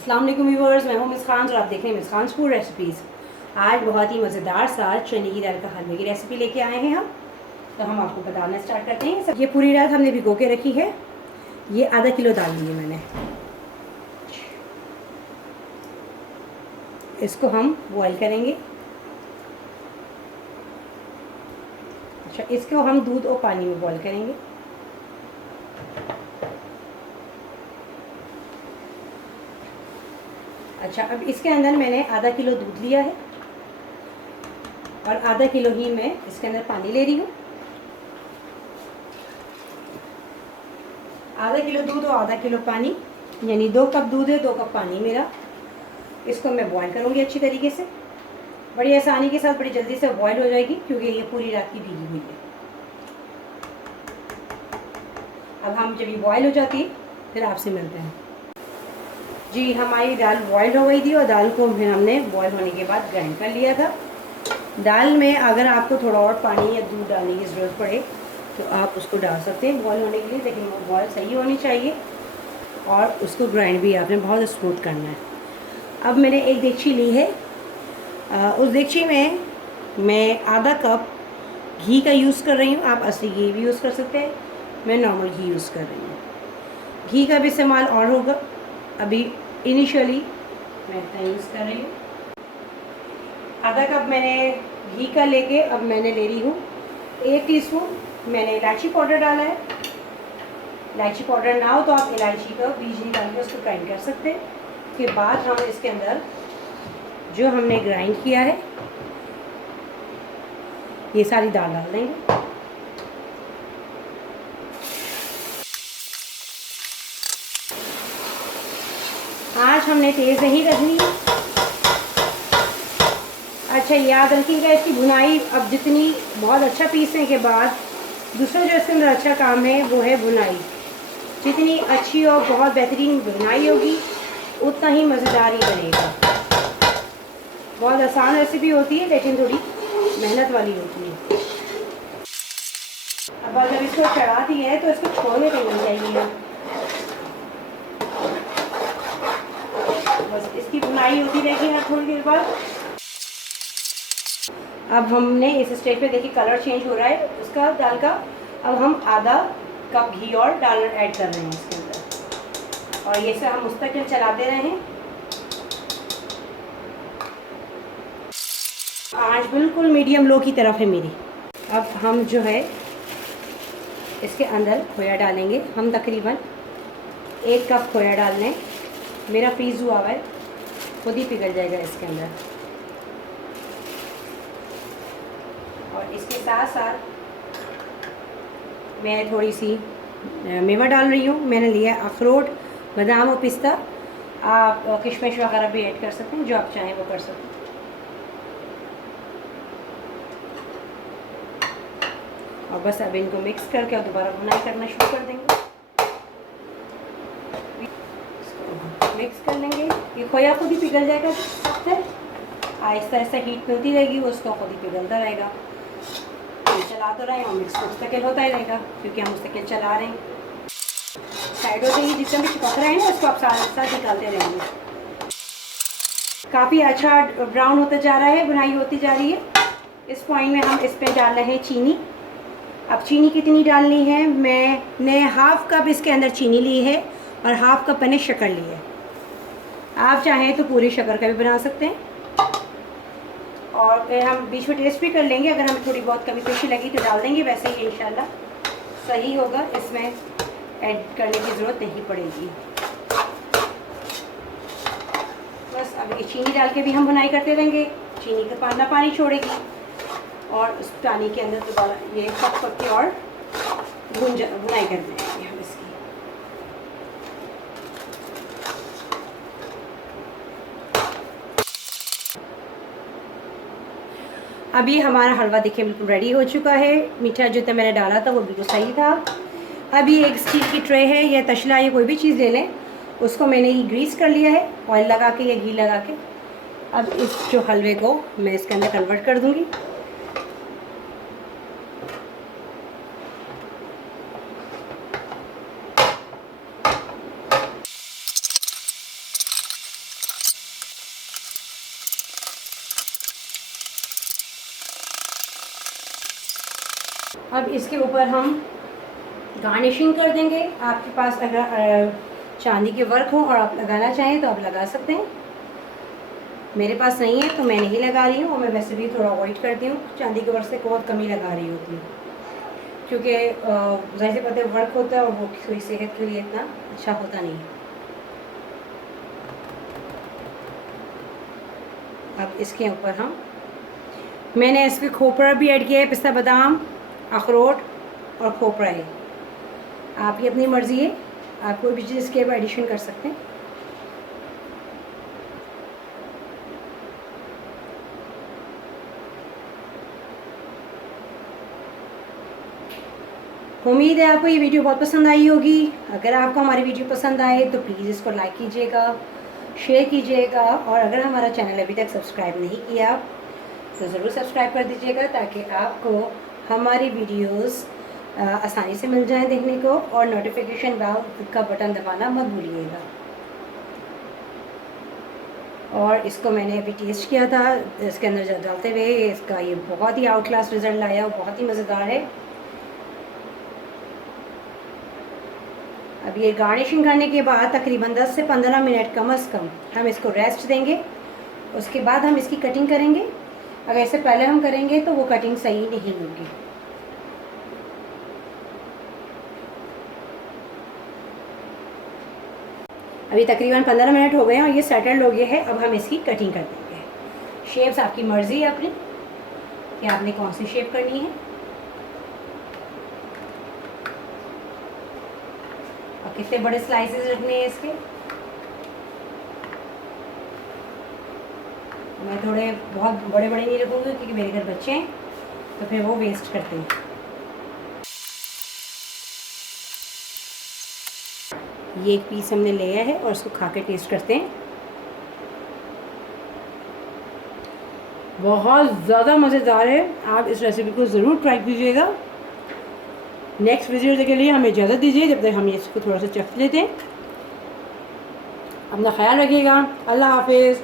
अस्सलाम वालेकुम व्यूअर्स, मैं हूं मिस खान और आप देख रहे हैं मिस खान फूड रेसिपीज़। आज बहुत ही मज़ेदार सा चने की दाल का हलवे की रेसिपी लेके आए हैं हम। तो हम आपको बताना स्टार्ट करते हैं। ये पूरी रात हमने भिगो के रखी है। ये आधा किलो दाल ली है मैंने। इसको हम बॉईल करेंगे। अच्छा, इसको हम दूध और पानी में बॉईल करेंगे। अच्छा, अब इसके अंदर मैंने आधा किलो दूध लिया है और आधा किलो ही मैं इसके अंदर पानी ले रही हूँ। आधा किलो दूध और आधा किलो पानी, यानी 2 कप दूध है 2 कप पानी मेरा। इसको मैं बॉईल करूँगी अच्छी तरीके से, बड़ी आसानी के साथ, बड़ी जल्दी से बॉईल हो जाएगी क्योंकि ये पूरी रात की भीगी हुई है। अब हम जब ये बॉईल हो जाती है फिर आपसे मिलते हैं। जी, हमारी दाल बॉईल हो गई थी और दाल को फिर हमने बॉईल होने के बाद ग्राइंड कर लिया था। दाल में अगर आपको थोड़ा और पानी या दूध डालने की ज़रूरत पड़े तो आप उसको डाल सकते हैं बॉईल होने के लिए, लेकिन वो बॉईल सही होनी चाहिए और उसको ग्राइंड भी आपने बहुत स्मूथ करना है। अब मैंने एक देगची ली है। उस देगची में मैं आधा कप घी का यूज़ कर रही हूँ। आप असली घी भी यूज़ कर सकते हैं, मैं नॉर्मल घी यूज़ कर रही हूँ। घी का भी इस्तेमाल और होगा। अभी इनिशियली मैं इतना यूज़ कर रही हूँ। आधा कप मैंने घी का लेके अब मैंने ले रही हूँ 1 टीस्पून मैंने इलायची पाउडर डाला है। इलायची पाउडर ना हो तो आप इलायची का बीज निकाल के उसको ग्राइंड कर सकते हैं। उसके बाद हम इसके अंदर जो हमने ग्राइंड किया है ये सारी दाल डाल देंगे। आँच हमने तेज़ नहीं रखनी। अच्छा, याद रखिएगा इसकी भुनाई अब जितनी बहुत अच्छा पीसने के बाद दूसरा जो इसके अंदर अच्छा काम है वो है भुनाई। जितनी अच्छी और बहुत बेहतरीन भुनाई होगी उतना ही मज़ेदार ही बनेगा। बहुत आसान रेसिपी होती है लेकिन थोड़ी मेहनत वाली होती है। अब अगर इसको चढ़ा दी है तो इसको छोड़ने देना चाहिए। बस इसकी भुनाई होती रहेगी हर थोड़ी देर बाद। अब हमने इस स्टेज पे देखिए कलर चेंज हो रहा है उसका दाल का। अब हम आधा कप घी और ऐड कर रहे हैं इसके अंदर और ये से हम मुस्तकिल चलाते रहें। आँच बिल्कुल मीडियम लो की तरफ है मेरी। अब हम जो है इसके अंदर खोया डालेंगे। हम तकरीबन 1 कप खोया डाल लें। मेरा फ्रीज़ हुआ है, खुद ही पिघल जाएगा इसके अंदर। और इसके साथ साथ मैं थोड़ी सी मेवा डाल रही हूँ। मैंने लिया अखरोट, बादाम और पिस्ता। आप किशमिश वगैरह भी ऐड कर सकते हैं, जो आप चाहें वो कर सकते हैं। और बस अब इनको मिक्स करके और दोबारा भुनाई करना शुरू कर देंगे। मिक्स कर लेंगे। ये खोया खुद ही पिघल जाएगा। आहिस्ता आहिस्ता हीट मिलती रहेगी, वो उसका खुद ही पिघलता रहेगा। चला तो रहे हैं और मिक्स मुस्तकिल होता ही रहेगा क्योंकि हम मुस्तकिल चला रहे हैं। साइडों से ही जितना भी चिपक रहे हैं ना उसको आप साथ निकालते रहेंगे। काफ़ी अच्छा ब्राउन होता जा रहा है, बुनाई होती जा रही है। इस पॉइंट में हम इस पर डाल रहे हैं चीनी। अब चीनी कितनी डालनी है? मैंने हाफ़ कप इसके अंदर चीनी ली है और हाफ़ कप मैंने शक्कर ली है। आप चाहें तो पूरी शक्कर का भी बना सकते हैं और फिर हम बीच में टेस्ट भी कर लेंगे। अगर हमें थोड़ी बहुत कमी पेशी लगी तो डाल देंगे, वैसे ही इंशाल्लाह सही होगा। इसमें ऐड करने की ज़रूरत नहीं पड़ेगी। बस अब ये चीनी डाल के भी हम बुनाई करते रहेंगे। चीनी का पानी छोड़ेगी और उस पानी के अंदर दोबारा ये पक के और बुनाई कर देंगे हम इसकी। अब ये हमारा हलवा देखिए बिल्कुल रेडी हो चुका है। मीठा जो था मैंने डाला था वो बिल्कुल सही था। अब ये एक स्टील की ट्रे है या तशला या कोई भी चीज़ ले लें, उसको मैंने ये ग्रीस कर लिया है ऑयल लगा के या घी लगा के। अब इस जो हलवे को मैं इसके अंदर कन्वर्ट कर दूँगी। अब इसके ऊपर हम गार्निशिंग कर देंगे। आपके पास अगर चांदी के वर्क हो और आप लगाना चाहें तो आप लगा सकते हैं। मेरे पास नहीं है तो मैं नहीं लगा रही हूँ, और मैं वैसे भी थोड़ा अवॉइड करती हूँ चांदी के वर्क से, बहुत कम ही लगा रही होती हूँ, क्योंकि ज़ाहिर सी बात है वर्क होता है और वो कोई सेहत के लिए इतना अच्छा होता नहीं है। अब इसके ऊपर मैंने इसमें खोपरा भी ऐड किया है, पिस्ता बादाम, अखरोट और खोपरा है। आपकी अपनी मर्ज़ी है, आप कोई भी चीज़ इसके ऊपर एडिशन कर सकते हैं। उम्मीद है आपको ये वीडियो बहुत पसंद आई होगी। अगर आपको हमारी वीडियो पसंद आए तो प्लीज़ इसको लाइक कीजिएगा, शेयर कीजिएगा, और अगर हमारा चैनल अभी तक सब्सक्राइब नहीं किया तो ज़रूर सब्सक्राइब कर दीजिएगा, ताकि आपको हमारी वीडियोस आसानी से मिल जाएं देखने को, और नोटिफिकेशन बेल का बटन दबाना मत भूलिएगा। और इसको मैंने अभी टेस्ट किया था, इसके अंदर डालते हुए इसका ये बहुत ही आउट क्लास रिज़ल्ट लाया, बहुत ही मज़ेदार है। अब ये गार्निशिंग करने के बाद तकरीबन 10 से 15 मिनट कम से कम हम इसको रेस्ट देंगे। उसके बाद हम इसकी कटिंग करेंगे। अगर इससे पहले हम करेंगे तो वो कटिंग सही नहीं होगी। अभी तकरीबन 15 मिनट हो गए हैं और ये सेटल्ड हो गया है। अब हम इसकी कटिंग कर देंगे। शेप्स आपकी मर्ज़ी है अपनी कि आपने कौन सी शेप करनी है, और कितने बड़े स्लाइसेस रखने हैं इसके। मैं थोड़े बहुत बड़े बड़े नहीं रखूँगी क्योंकि मेरे घर बच्चे हैं तो फिर वो वेस्ट करते हैं। ये एक पीस हमने लिया है और उसको खा के टेस्ट करते हैं। बहुत ज़्यादा मज़ेदार है। आप इस रेसिपी को ज़रूर ट्राई कीजिएगा। नेक्स्ट वीडियो के लिए हमें इजाज़त दीजिए, जब तक हम इसको थोड़ा सा चख लेते हैं। अपना ख्याल रखिएगा। अल्लाह हाफिज़।